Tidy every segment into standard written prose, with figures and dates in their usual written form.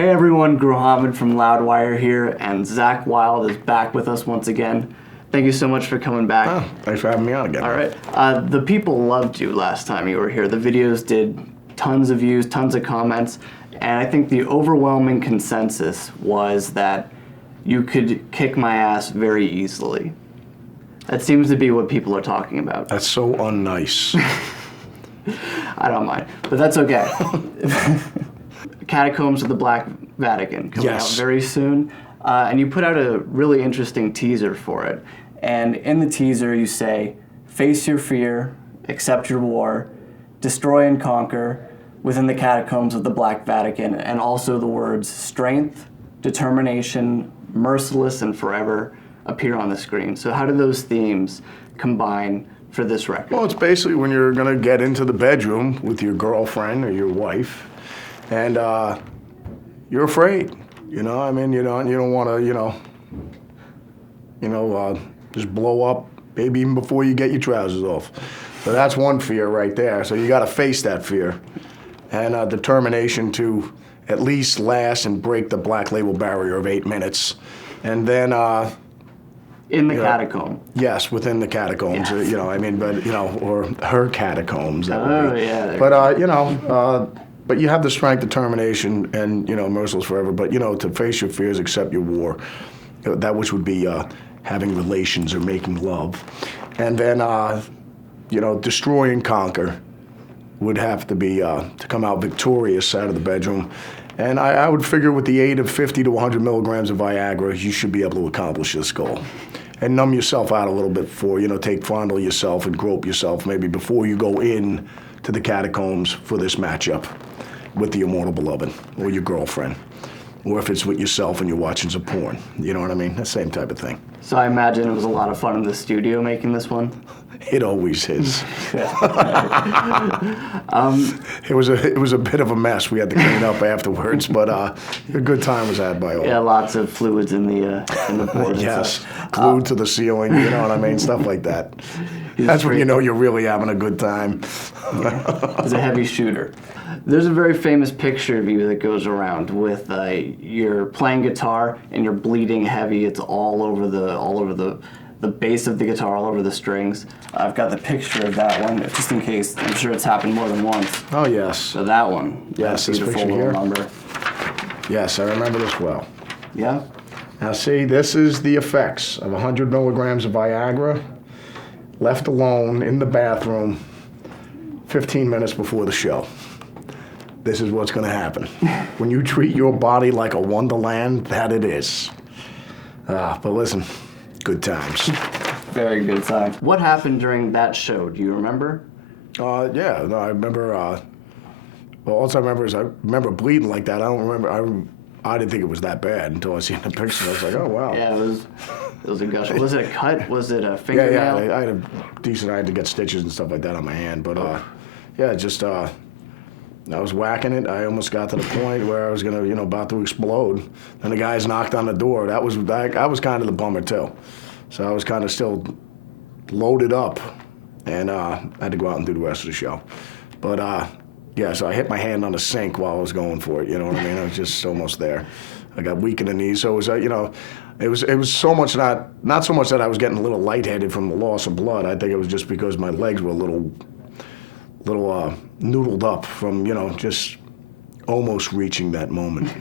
Hey everyone, Gruhamed from Loudwire here, and Zakk Wylde is back with us once again. Thank you so much for coming back. Oh, thanks for having me on again. All right. The people loved you last time you were here. The videos did tons of views, tons of comments, and I think the overwhelming consensus was that you could kick my ass very easily. That seems to be what people are talking about. That's so unnice. I don't mind, but that's okay. Catacombs of the Black Vatican coming out very soon, and you put out a really interesting teaser for it. And in the teaser you say, face your fear, accept your war, destroy and conquer within the catacombs of the Black Vatican, and also the words strength, determination, merciless, and forever appear on the screen. So how do those themes combine for this record? Well, it's basically when you're going to get into the bedroom with your girlfriend or your wife, and you're afraid. You know, I mean, you don't want to, just blow up, maybe even before you get your trousers off. So that's one fear right there. So you got to face that fear, and determination to at least last and break the black label barrier of 8 minutes, and then. In the catacomb. Yes, within the catacombs. Yes. Or her catacombs. That would be. Yeah. But but you have the strength, determination, and merciless forever. But to face your fears, accept your war. That which would be having relations or making love, and then destroy and conquer would have to be to come out victorious out of the bedroom. And I would figure with the aid of 50 to 100 milligrams of Viagra, you should be able to accomplish this goal. And numb yourself out a little bit before, fondle yourself and grope yourself maybe before you go in to the catacombs for this matchup with the immortal beloved or your girlfriend. Or if it's with yourself and you're watching some porn. You know what I mean? The same type of thing. So I imagine it was a lot of fun in the studio making this one? It always is. It was a bit of a mess. We had to clean up afterwards, but a good time was had by all. Yeah, lots of fluids in the board. Yes, glued to the ceiling. You know what I mean? Stuff like that. That's when you know you're really having a good time. He's a heavy shooter. There's a very famous picture of you that goes around with you're playing guitar and you're bleeding heavy. It's all over the base of the guitar, all over the strings. I've got the picture of that one, just in case. I'm sure it's happened more than once. Oh, yes. So that one. Yes, this picture here. Number. Yes, I remember this well. Yeah? Now, see, this is the effects of 100 milligrams of Viagra, left alone in the bathroom 15 minutes before the show. This is what's going to happen. When you treat your body like a wonderland, that it is. But listen, good times. Very good time. What happened during that show? Do you remember? Yeah, no, I remember. All I remember is I remember bleeding like that. I don't remember. I didn't think it was that bad until I seen the picture. I was like, oh wow. Yeah, it was a gush. Was it a cut? Was it a fingernail? Yeah. I had a decent. I had to get stitches and stuff like that on my hand, but yeah, just I was whacking it. I almost got to the point where I was gonna, about to explode. And the guys knocked on the door. I was kind of the bummer too. So I was kind of still loaded up, and I had to go out and do the rest of the show. But yeah, so I hit my hand on the sink while I was going for it. You know what I mean? I was just almost there. I got weak in the knees, so it was it was so much not so much that I was getting a little lightheaded from the loss of blood. I think it was just because my legs were a little noodled up from just almost reaching that moment.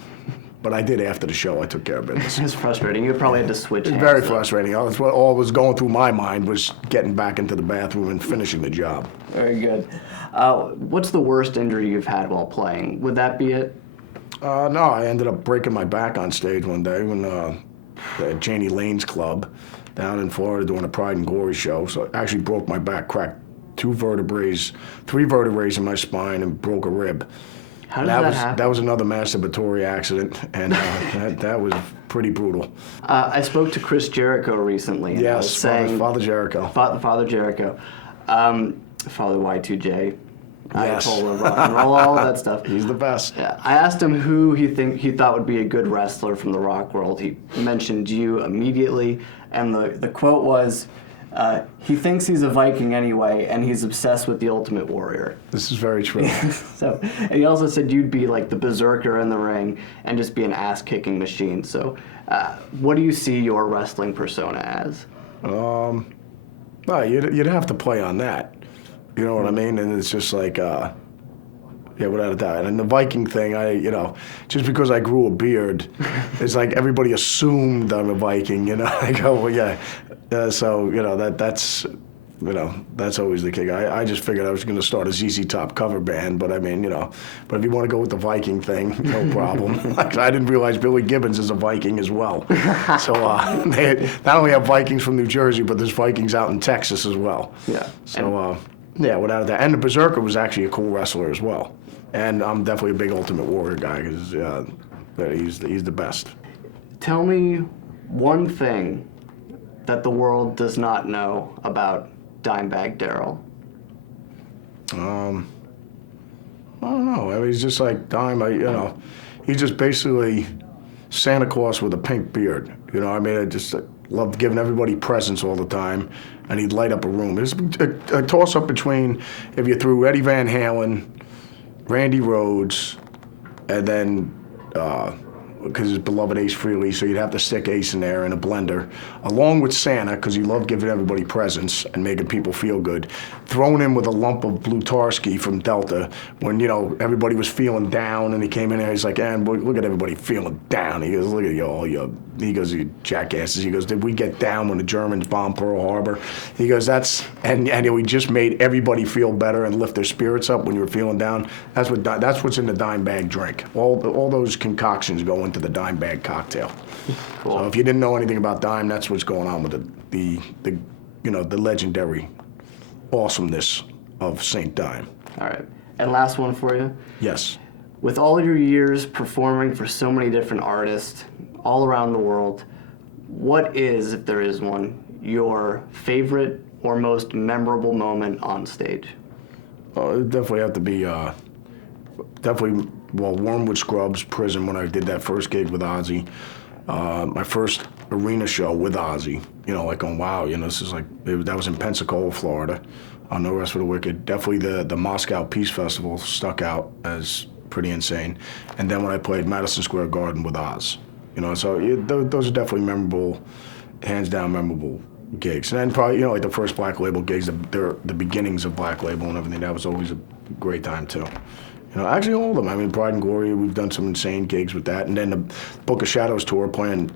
But I did after the show. I took care of business. It was frustrating. You probably had to switch hands. Very frustrating. That's what all was going through my mind was getting back into the bathroom and finishing the job. Very good. What's the worst injury you've had while playing? Would that be it? No, I ended up breaking my back on stage one day when at Janie Lane's club down in Florida doing a Pride and Glory show. So I actually broke my back, cracked 3 vertebrae in my spine, and broke a rib. How did that happen? That was another masturbatory accident, and that was pretty brutal. I spoke to Chris Jericho recently. And yes, Father Jericho. Father Jericho. Father Y2J. Yes. Ayatollah, rock and roll, all that stuff. He's the best. Yeah. I asked him who he thought would be a good wrestler from the rock world. He mentioned you immediately, and the quote was, He thinks he's a Viking anyway, and he's obsessed with the Ultimate Warrior. This is very true. So, and he also said you'd be like the berserker in the ring and just be an ass-kicking machine. So, what do you see your wrestling persona as? No, you'd have to play on that. You know what I mean? And it's just like, yeah, without a doubt. And the Viking thing, just because I grew a beard, it's like everybody assumed I'm a Viking. You know, I go, well, yeah. So that's always the kick. I just figured I was going to start a ZZ Top cover band, but I mean, but if you want to go with the Viking thing, no problem. Like, I didn't realize Billy Gibbons is a Viking as well. So they not only have Vikings from New Jersey, but there's Vikings out in Texas as well. Yeah. So yeah, without that. And the Berserker was actually a cool wrestler as well. And I'm definitely a big Ultimate Warrior guy because he's the best. Tell me one thing that the world does not know about Dimebag Darrell. I don't know. I mean, he's just like Dime. He's just basically Santa Claus with a pink beard. I mean, I just loved giving everybody presents all the time, and he'd light up a room. It was a toss-up between if you threw Eddie Van Halen, Randy Rhoads, and then because his beloved Ace Frehley, so you'd have to stick Ace in there in a blender, along with Santa, because he loved giving everybody presents and making people feel good, thrown in with a lump of Blutarski from Delta when, everybody was feeling down, and he came in there, he's like, and look at everybody feeling down. He goes, look at you you jackasses. He goes, did we get down when the Germans bombed Pearl Harbor? He goes, and we just made everybody feel better and lift their spirits up when you were feeling down. That's what's in the Dimebag drink. All those concoctions go into the Dimebag cocktail. Cool. So if you didn't know anything about Dime, that's what's going on with the legendary awesomeness of St. Dime. All right. And last one for you. Yes. With all your years performing for so many different artists all around the world, what is, if there is one, your favorite or most memorable moment on stage? Oh, it'd definitely have to be Wormwood Scrubs Prison when I did that first gig with Ozzy. My first arena show with Ozzy. Going, wow, this is that was in Pensacola, Florida, on No Rest for the Wicked. Definitely the Moscow Peace Festival stuck out as pretty insane. And then when I played Madison Square Garden with Oz. So those are definitely memorable, hands down memorable gigs. And then probably, like the first Black Label gigs, the beginnings of Black Label and everything, that was always a great time too. Actually all of them. I mean, Pride and Glory, we've done some insane gigs with that. And then the Book of Shadows tour playing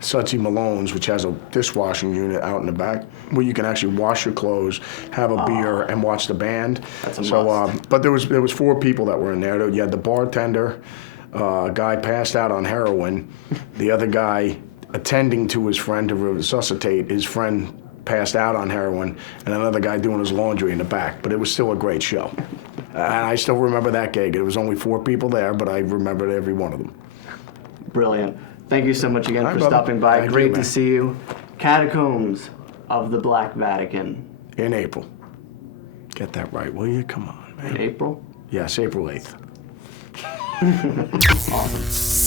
Sudsy Malone's, which has a dishwashing unit out in the back where you can actually wash your clothes, have a beer, and watch the band. That's a must. But there was 4 people that were in there. You had the bartender, a guy passed out on heroin, the other guy attending to his friend to resuscitate his friend passed out on heroin, and another guy doing his laundry in the back. But it was still a great show. And I still remember that gig. It was only 4 people there, but I remembered every one of them. Brilliant. Thank you so much again for brother. stopping by. Thank Great you, to man. see you. Catacombs of the Black Vatican. In April. Get that right, will you? Come on, man. In April? Yes, April 8th. Awesome.